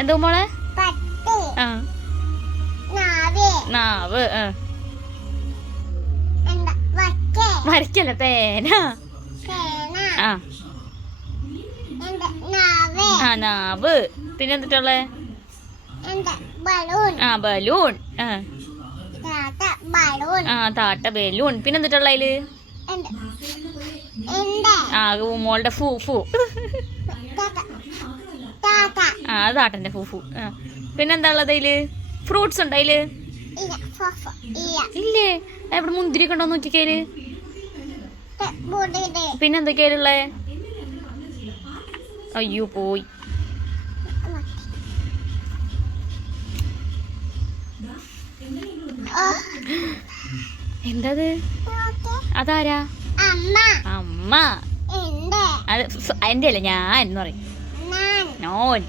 എന്തോ മോളെ? ആ നാവ്. വരയ്ക്കല്ല, പേന. ആ ആ നാവ്. പിന്നെ എന്തിട്ടുള്ളേ? ആ ബലൂൺ. ആ താട്ട ബലൂൺ. പിന്നെ എന്തിട്ടുള്ള അതില്? ആ മോളുടെ ഫൂഫു. ആ അത് താട്ടന്റെ ഫൂഫു. പിന്നെന്താ ഉള്ളത് അതില്? ഫ്രൂട്ട്സ് ഉണ്ടോ അതില്? ഇല്ലേ? എവിടെ മുന്തിരി ഒക്കെ ഉണ്ടോ നോക്കിക്കയില്? പിന്നെന്തൊക്കെയാ? അയ്യോ പോയി. എന്തത്? അതാരാ? അമ്മ. അത് എന്റെ അല്ല, ഞാൻ എന്ന് പറയും. നോൻ.